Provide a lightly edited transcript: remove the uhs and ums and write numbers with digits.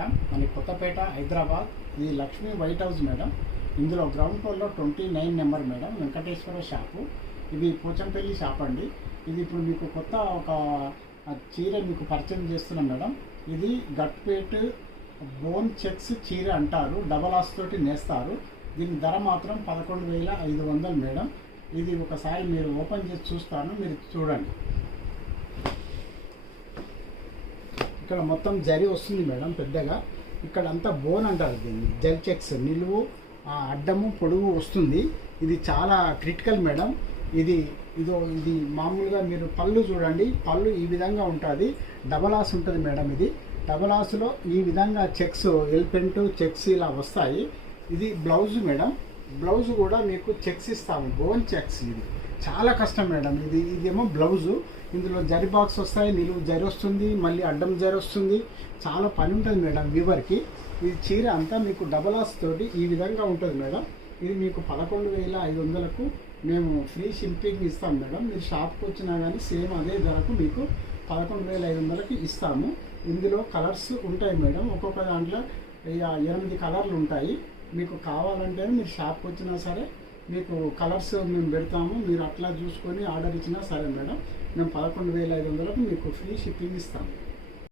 Madam, మన కొత్తపేట హైదరాబాద్. ఇది Lakshmi white house madam. ఇందులో గ్రౌండ్ ఫ్లోర్లో 29 నెంబర్ మేడం, వెంకటేశ్వర షాపు. ఇది పోచంపల్లి షాప్ అండి. ఇది ఇప్పుడు మీకు కొత్త ఒక చీర మీకు పరిచయం చేస్తున్నాం మేడం. ఇది గట్పేట్ బోన్ చెక్స్ చీర అంటారు, డబల్ ఆస్ తోటి నేస్తారు. దీని ధర మాత్రం 11,500 మేడం. ఇది ఒకసారి మీరు ఓపెన్ చేసి చూస్తాను, మీరు చూడండి. ఇక్కడ మొత్తం జరి వస్తుంది మేడం పెద్దగా. ఇక్కడ అంతా బోన్ అంటారు దీన్ని, జరి చెక్స్, నిలువు అడ్డము పొడుగు వస్తుంది. ఇది చాలా క్రిటికల్ మేడం. ఇది మామూలుగా మీరు పళ్ళు చూడండి, పళ్ళు ఈ విధంగా ఉంటుంది. డబల్ ఆస్ ఉంటుంది మేడం. ఇది డబల్ ఆస్లో ఈ విధంగా చెక్స్, ఎల్పెంటు చెక్స్ ఇలా వస్తాయి. ఇది బ్లౌజ్ మేడం. బ్లౌజ్ కూడా మీకు చెక్స్ ఇస్తాము, బోన్ చెక్స్. ఇది చాలా కష్టం మేడం. ఇదేమో బ్లౌజు. ఇందులో జరి బాక్స్ వస్తాయి, నిలువు జరి వస్తుంది, మళ్ళీ అడ్డం జరి వస్తుంది. చాలా పని ఉంటుంది మేడం వీవర్కి. ఈ చీర అంతా మీకు డబల్ ఆస్ తోటి ఈ విధంగా ఉంటుంది మేడం. ఇది మీకు 11,500కు మేము ఫ్రీ షిప్పింగ్ ఇస్తాం మేడం. మీరు షాప్కి వచ్చినా కానీ సేమ్ అదే ధరకు మీకు 11,500కి ఇస్తాము. ఇందులో కలర్స్ ఉంటాయి మేడం. ఒక్కొక్క దాంట్లో 8 కలర్లు ఉంటాయి. మీకు కావాలంటే మీరు షాప్కి వచ్చినా సరే మీకు కలర్స్ మేము పెడతాము. మీరు అట్లా చూసుకొని ఆర్డర్ ఇచ్చినా సరే మేడం, మేము 11,500కు మీకు ఫ్రీ షిప్పింగ్ ఇస్తాము.